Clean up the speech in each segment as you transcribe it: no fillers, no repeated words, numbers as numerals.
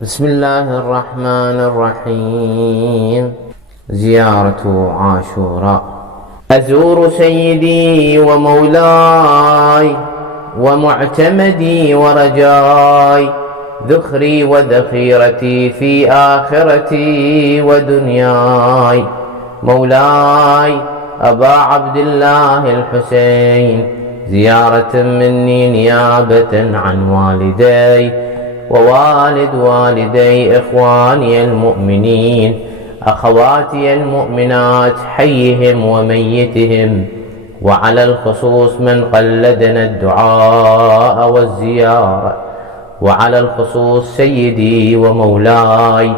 بسم الله الرحمن الرحيم. زيارة عاشوراء. أزور سيدي ومولاي ومعتمدي ورجاي، ذخري وذخيرتي في آخرتي ودنياي، مولاي أبا عبد الله الحسين، زيارة مني نيابة عن والدي ووالد والدي إخواني المؤمنين، أخواتي المؤمنات، حيهم وميتهم، وعلى الخصوص من قلدنا الدعاء والزيارة، وعلى الخصوص سيدي ومولاي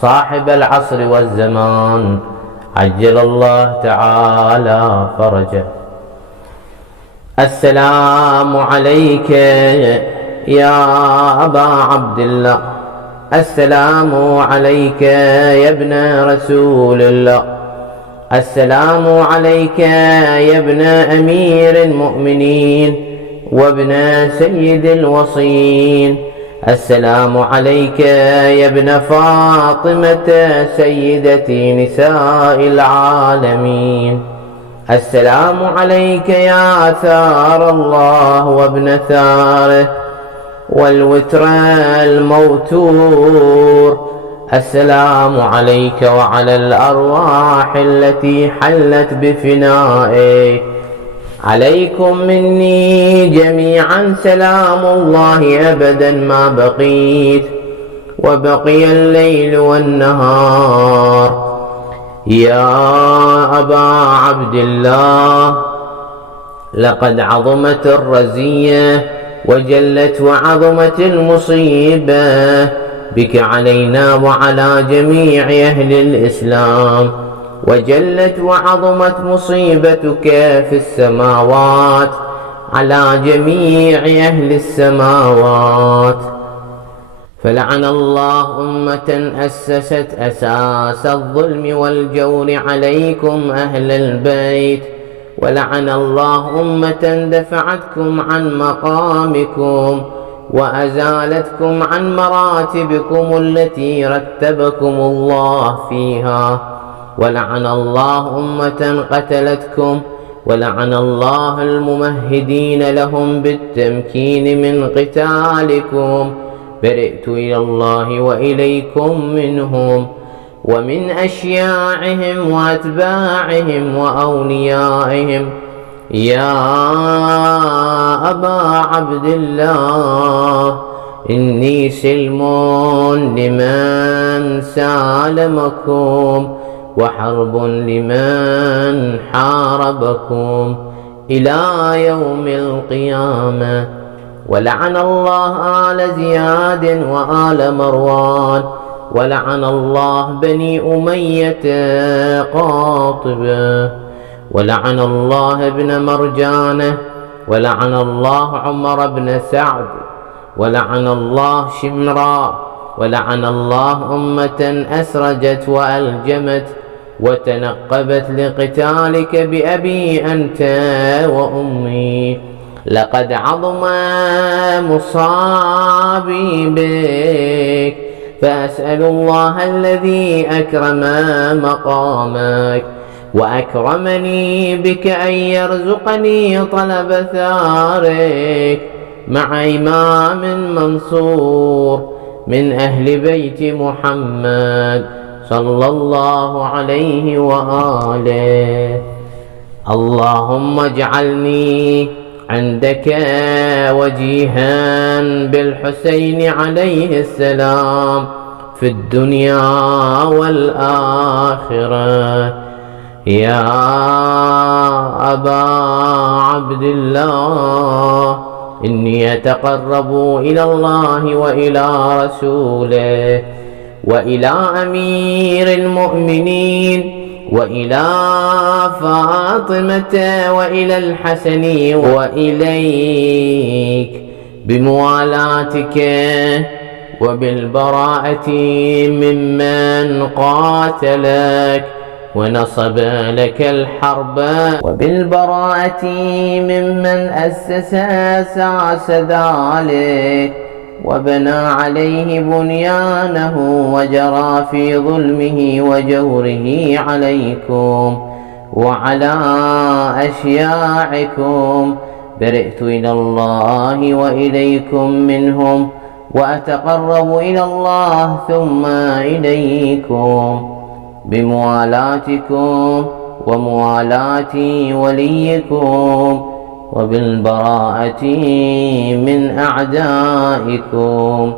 صاحب العصر والزمان، عجل الله تعالى فرجه. السلام عليك يا أبا عبد الله، السلام عليك يا ابن رسول الله، السلام عليك يا ابن أمير المؤمنين وابن سيد الوصيين، السلام عليك يا ابن فاطمة سيدة نساء العالمين، السلام عليك يا ثار الله وابن ثاره والوتر الموتور، السلام عليك وعلى الأرواح التي حلت بفنائك، عليكم مني جميعا سلام الله أبدا ما بقيت وبقي الليل والنهار. يا أبا عبد الله، لقد عظمت الرزية وجلت وعظمت المصيبة بك علينا وعلى جميع أهل الإسلام، وجلت وعظمت مصيبتك في السماوات على جميع أهل السماوات. فلعن الله أمة أسست أساس الظلم والجور عليكم أهل البيت، ولعن الله أمة دفعتكم عن مقامكم وأزالتكم عن مراتبكم التي رتبكم الله فيها، ولعن الله أمة قتلتكم، ولعن الله الممهدين لهم بالتمكين من قتالكم. برئت إلى الله وإليكم منهم ومن أشياعهم وأتباعهم وأوليائهم. يا أبا عبد الله، إني سلم لمن سالمكم وحرب لمن حاربكم إلى يوم القيامة. ولعن الله آل زياد وآل مروان، ولعن الله بني أمية قاطبة، ولعن الله ابن مرجانة، ولعن الله عمر بن سعد، ولعن الله شمرا، ولعن الله أمة أسرجت وألجمت وتنقبت لقتالك بأبي أنت وأمي. لقد عظم مصابي بك، فأسأل الله الذي أكرم مقامك وأكرمني بك أن يرزقني طلب ثارك مع إمام منصور من أهل بيت محمد صلى الله عليه وآله. اللهم اجعلني عندك وجيها بالحسين عليه السلام في الدنيا والآخرة. يا أبا عبد الله، إني أتقرب إلى الله وإلى رسوله وإلى أمير المؤمنين وإلى فاطمة وإلى الحسن وإليك بموالاتك وبالبراءة ممن قاتلك ونصب لك الحرب، وبالبراءة ممن أسس أساس ذلك وبنى عليه بنيانه وجرى في ظلمه وجوره عليكم وعلى أشياعكم، برئت إلى الله وإليكم منهم، وأتقرب إلى الله ثم إليكم بموالاتكم وموالاة وليكم، وبالبراءة من أعدائكم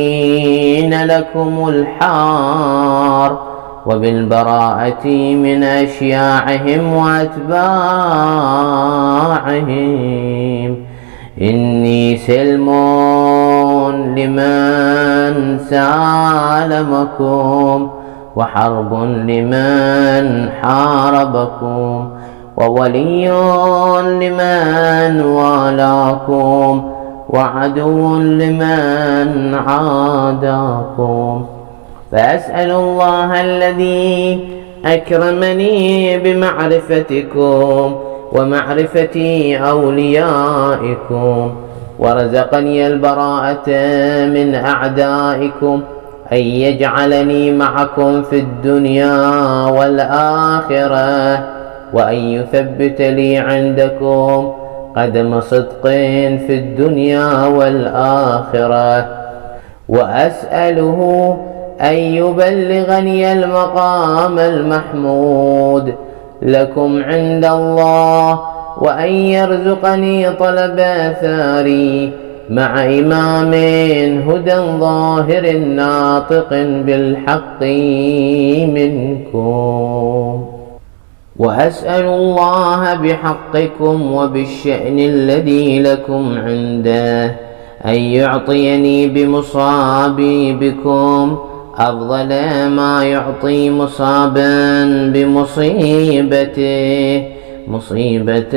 والناصبين لكم الحار، وبالبراءة من أشياعهم وأتباعهم. إني سلم لمن سالمكم، وحرب لمن حاربكم، وولي لمن والاكم، وعدو لمن عاداكم. فأسأل الله الذي أكرمني بمعرفتكم ومعرفة أوليائكم، ورزقني البراءة من أعدائكم، أن يجعلني معكم في الدنيا والآخرة، وأن يثبت لي عندكم قدم صدق في الدنيا والآخرة. وأسأله أن يبلغني المقام المحمود لكم عند الله، وأن يرزقني طلب ثاري مع إمام هدى ظاهر ناطق بالحق منكم. وأسأل الله بحقكم وبالشأن الذي لكم عنده أن يعطيني بمصابي بكم أفضل ما يعطي مصابا بمصيبته، مصيبة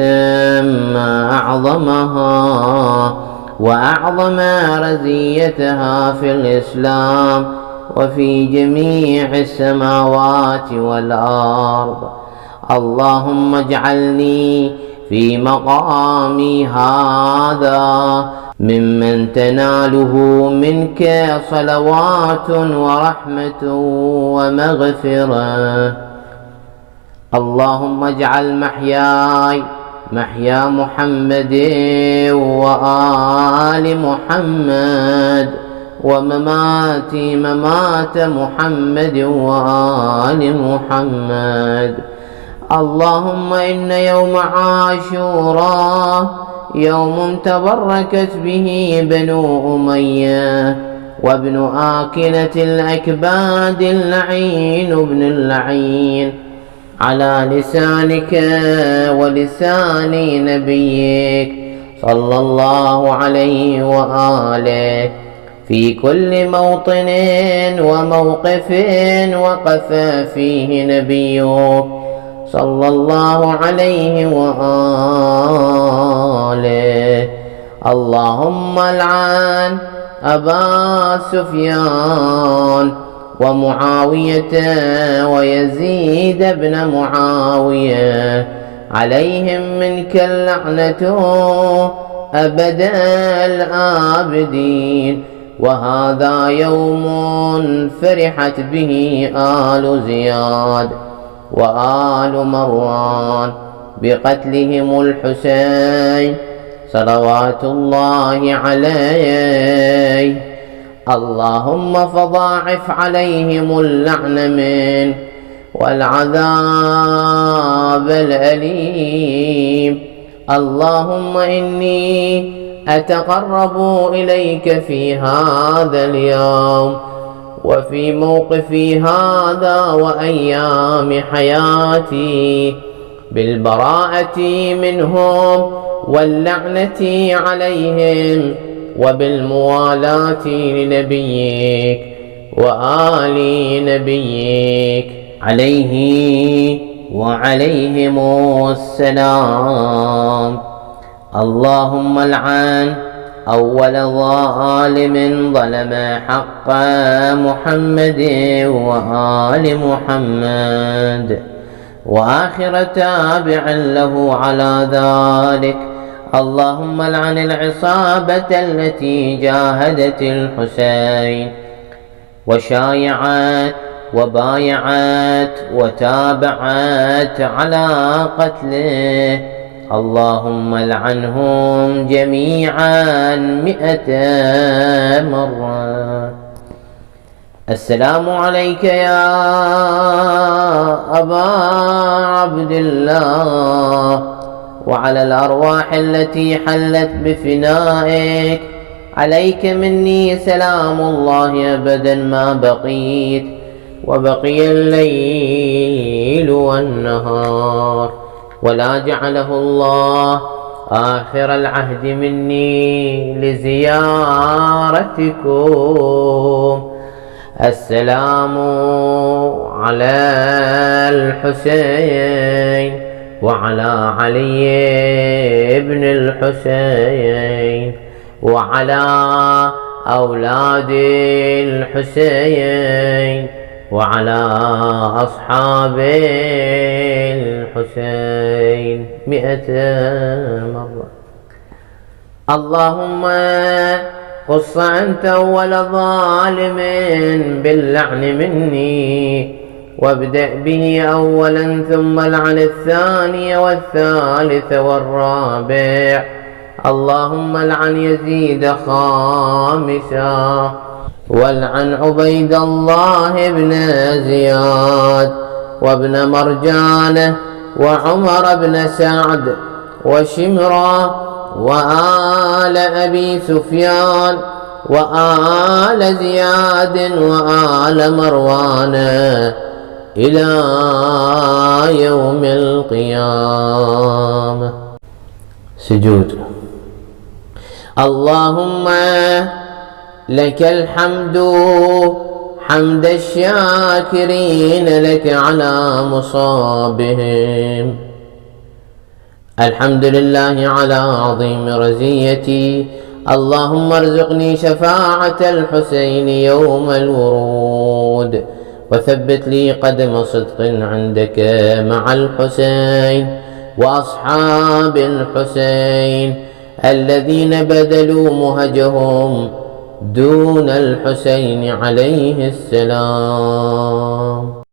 ما أعظمها وأعظم رزيتها في الإسلام وفي جميع السماوات والأرض. اللهم اجعلني في مقامي هذا ممن تناله منك صلوات ورحمة ومغفرة. اللهم اجعل محياي محيا محمد وآل محمد، ومماتي ممات محمد وآل محمد. اللهم إن يوم عاشوراء يوم تبركت به بنو أمية وابن آكلة الأكباد اللعين ابن اللعين، على لسانك ولسان نبيك صلى الله عليه وآله في كل موطن وموقف وقف فيه نبيك صلى الله عليه وآله. اللهم العن أبا سفيان ومعاوية ويزيد بن معاوية، عليهم منك اللعنة أبد الآبدين. وهذا يوم فرحت به آل زياد وآل مروان بقتلهم الحسين صلوات الله عليه. اللهم فضاعف عليهم اللعن منك والعذاب الأليم. اللهم إني أتقرب إليك في هذا اليوم وفي موقفي هذا وأيام حياتي بالبراءة منهم واللعنة عليهم، وبالموالاة لنبيك وآل نبيك عليه وعليهم السلام. اللهم العن أول ظالم ظلم حق محمد وآل محمد، وآخر تابع له على ذلك. اللهم لعن العصابة التي جاهدت الحسين وشايعت وبايعت وتابعت على قتله، اللهم لعنهم جميعا 100 مرة. السلام عليك يا أبا عبد الله وعلى الأرواح التي حلت بفنائك، عليك مني سلام الله أبدا ما بقيت وبقي الليل والنهار، ولا جعله الله آخر العهد مني لزيارتكم. السلام على الحسين وعلى علي بن الحسين وعلى أولاد الحسين وعلى أصحاب الحسين 100 مرة. اللهم قص أنت أول ظالم باللعن مني، وابدأ به أولا ثم لعن الثاني والثالث والرابع. اللهم لعن يزيد خامسا، والعن عبيد الله بن زياد وابن مرجانة وعمر بن سعد وشمرا وآل أبي سفيان وآل زياد وآل مروان إلى يوم القيامة. سجود. اللهم لك الحمد حمد الشاكرين لك على مصابهم. الحمد لله على عظيم رزيتي. اللهم ارزقني شفاعة الحسين يوم الورود، وثبت لي قدم صدق عندك مع الحسين وأصحاب الحسين الذين بذلوا مهجهم دون الحسين عليه السلام.